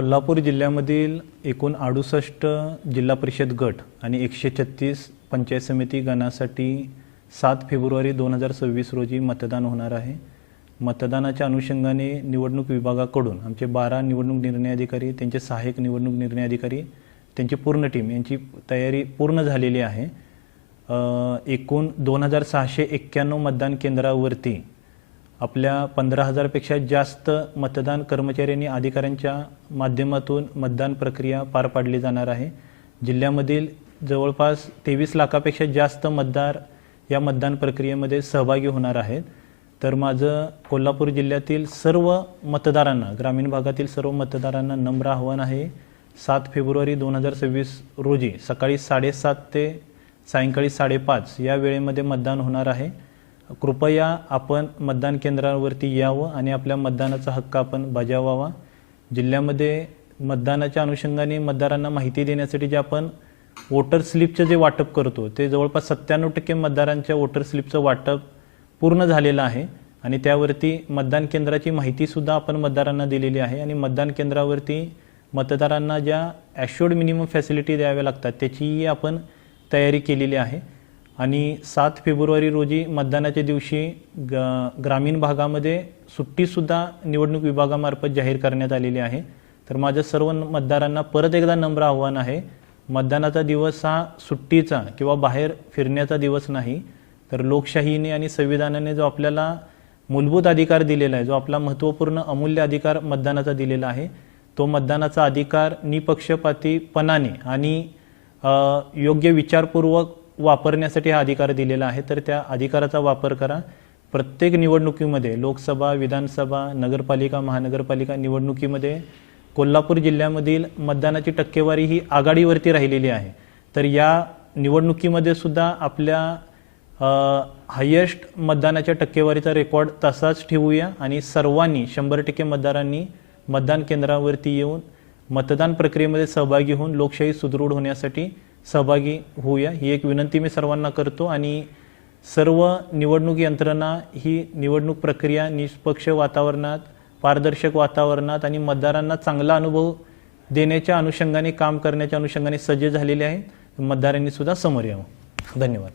कोल्हापूर जिल्ह्यामधील एकूण अडुसष्ट जिल्हा परिषद गट आणि एकशे छत्तीस पंचायत समिती गणासाठी सात फेब्रुवारी दोन हजार सव्वीस रोजी मतदान होणार आहे. मतदानाच्या अनुषंगाने निवडणूक विभागाकडून आमचे बारा निवडणूक निर्णय अधिकारी त्यांचे सहाय्यक निवडणूक निर्णय अधिकारी त्यांची पूर्ण टीम यांची तयारी पूर्ण झालेली आहे. एकूण दोन हजार सहाशे एक्क्याण्णव मतदान केंद्रावरती आपल्या पंधरा हजारपेक्षा जास्त मतदान कर्मचारी आणि अधिकाऱ्यांच्या माध्यमातून मतदान प्रक्रिया पार पाडली जाणार आहे. जिल्ह्यामधील जवळपास तेवीस लाखापेक्षा जास्त मतदार या मतदान प्रक्रियेमध्ये सहभागी होणार आहेत. तर माझं कोल्हापूर जिल्ह्यातील सर्व मतदारांना ग्रामीण भागातील सर्व मतदारांना नम्र आव्हान आहे. सात फेब्रुवारी दोन हजार सव्वीस रोजी सकाळी साडेसात ते सायंकाळी साडेपाच या वेळेमध्ये मतदान होणार आहे. कृपया आपण मतदान केंद्रावरती यावं आणि आपल्या मतदानाचा हक्क आपण बजावावा. जिल्ह्यामध्ये मतदानाच्या अनुषंगाने मतदारांना माहिती देण्यासाठी जे आपण वोटर स्लिपचं जे वाटप करतो ते जवळपास सत्त्याण्णव टक्के मतदारांच्या वोटर स्लिपचं वाटप पूर्ण झालेलं आहे आणि त्यावरती मतदान केंद्राची माहितीसुद्धा आपण मतदारांना दिलेली आहे आणि मतदान केंद्रावरती मतदारांना ज्या ॲश्युअर्ड मिनिमम फॅसिलिटी द्याव्या लागतात त्याचीही आपण तयारी केलेली आहे. आणि सात फेब्रुवारी रोजी मतदानाच्या दिवशी ग ग्रामीण भागामध्ये सुट्टीसुद्धा निवडणूक विभागामार्फत जाहीर करण्यात आलेली आहे. तर माझ्या सर्व मतदारांना परत एकदा नम्र आव्हान आहे. मतदानाचा दिवस हा सुट्टीचा किंवा बाहेर फिरण्याचा दिवस नाही. तर लोकशाहीने आणि संविधानाने जो आपल्याला मूलभूत अधिकार दिलेला आहे जो आपला महत्त्वपूर्ण अमूल्य अधिकार मतदानाचा दिलेला आहे तो मतदानाचा अधिकार निपक्षपातीपणाने आणि योग्य विचारपूर्वक वापरण्यासाठी हा अधिकार दिलेला आहे तर त्या अधिकाराचा वापर करा. प्रत्येक निवडणुकीमध्ये लोकसभा विधानसभा नगरपालिका महानगरपालिका निवडणुकीमध्ये कोल्हापूर जिल्ह्यामधील मतदानाची टक्केवारी ही आघाडीवरती राहिलेली आहे. तर या निवडणुकीमध्ये सुद्धा आपल्या हायेस्ट मतदानाच्या टक्केवारीचा रेकॉर्ड तसाच ठेवूया आणि सर्वांनी शंभर टक्के मतदारांनी मतदान केंद्रावरती येऊन मतदान प्रक्रियेमध्ये सहभागी होऊन लोकशाही सुदृढ होण्यासाठी सहभागी होऊया. ही एक विनंती मी सर्वांना करतो आणि सर्व निवडणूक यंत्रणा ही निवडणूक प्रक्रिया निष्पक्ष वातावरणात पारदर्शक वातावरणात आणि मतदारांना चांगला अनुभव देण्याच्या अनुषंगाने काम करण्याच्या अनुषंगाने सज्ज झालेले आहे मतदारांनी सुद्धा समोर यावं. धन्यवाद.